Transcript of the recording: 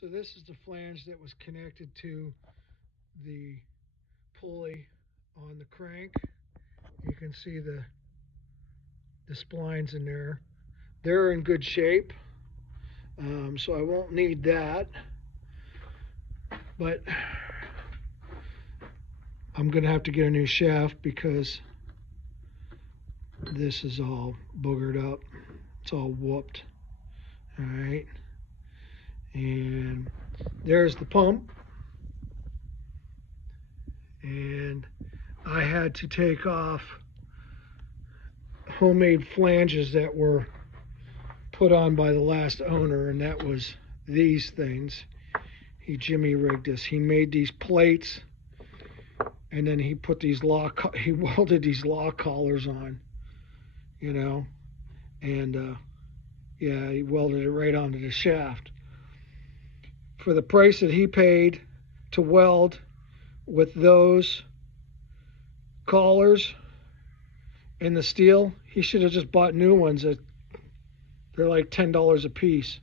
So this is the flange that was connected to the pulley on the crank. You can see the splines in there. They're in good shape, so I won't need that. But I'm going to have to get a new shaft because this is all boogered up. It's all whooped. All right. And there's the pump. And I had to take off homemade flanges that were put on by the last owner, and that was these things. He jimmy rigged this. He made these plates, and then he put these he welded these lock collars on, you know, and yeah, he welded it right onto the shaft. For the price that he paid to weld with those collars and the steel, he should have just bought new ones. They're like $10 a piece.